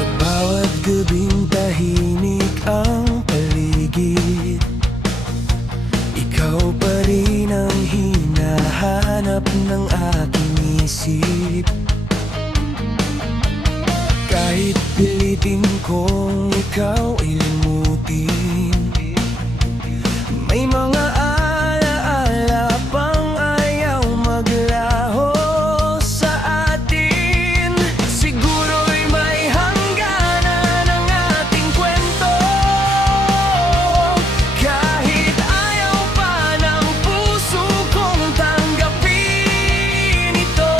Sa bawat gabing tahimik ang paligid, ikaw pa rin ang hinahanap ng aking isip. Kahit pilitin kong ikaw ay limutin, may mga alaala pang ayaw maglaho sa atin. Siguro'y may hangganan ang ating kwento, kahit ayaw pa ng puso kong tanggapin ito.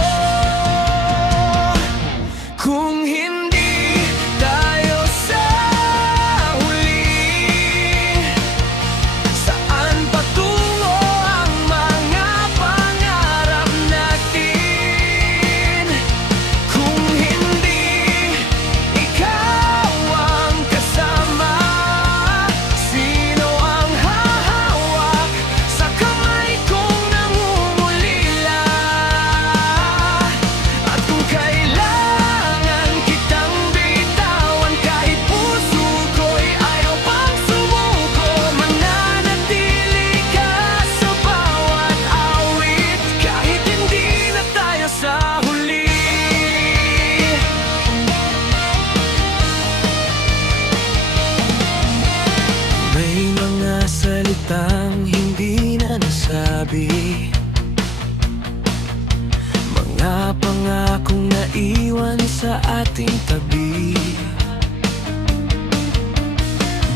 Kung hindi tayo sa huli, saan patungo ang mga pangarap natin? Kung hindi ikaw ang kasama, sino ang hahawak sa kamay kong nangungulila? At kung kailangan kitang bitawan, kahit puso ko'y ayaw pang sumuko, mananatili ka sa bawat awit, kahit hindi na tayo sa huli. May mga salitang hindi na nasabi, mga pangakong naiwan sa ating tabi.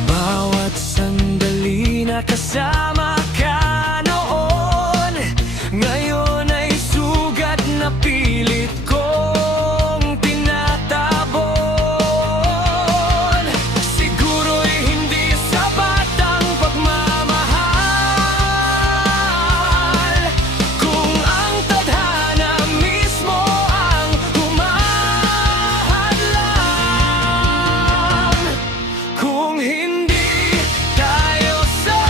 Bawat sandali na kasama ka noon, ngayon ay sugat na pilit kong tinatabon. Siguro'y hindi sapat ang pagmamahal kung ang tadhana mismo ang humahadlang. Kung hindi tayo sa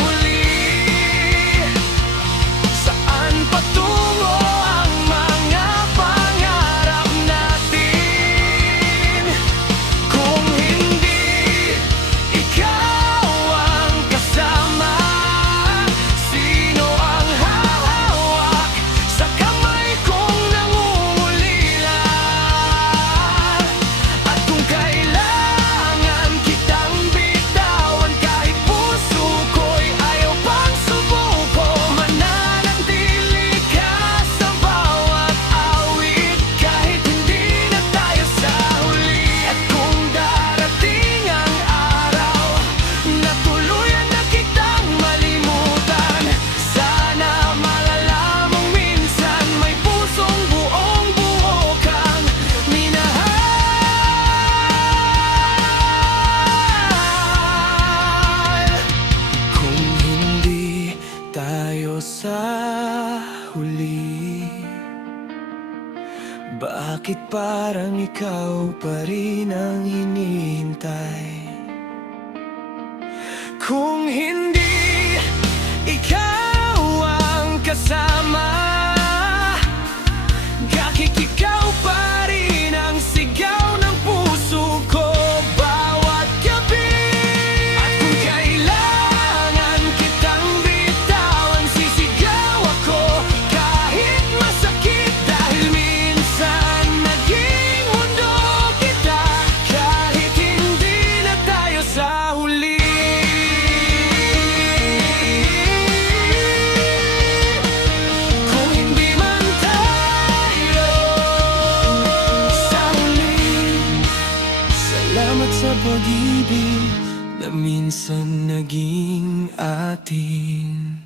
huli, saan patungo ang mga pangarap natin? Kung hindi ikaw ang kasama, sino ang hahawak sa kamay kong nangungulila? At kung kailangan kitang bitawan, kahit puso ko'y ayaw pang sumuko, mananatili ka sa bawat awit, kahit hindi na tayo sa huli. At kung darating ang araw na tuluyan na kitang malimutan, sana malalamang minsan may pusong buong buo kang minahal. Kung hindi tayo sa huli, bakit parang ikaw pa rin ang hinihintay? Kung hindi ikaw ang kasama, bakit ikaw pa rin ang sigaw ng puso ko bawat gabi? At kung kailangan kitang bitawan, sisigaw ako kahit masakit, dahil minsan naging mundo kita, kahit hindi na tayo sa huli. Kung hindi man tayo sa huli, salamat sa pag-ibig na minsan naging atin.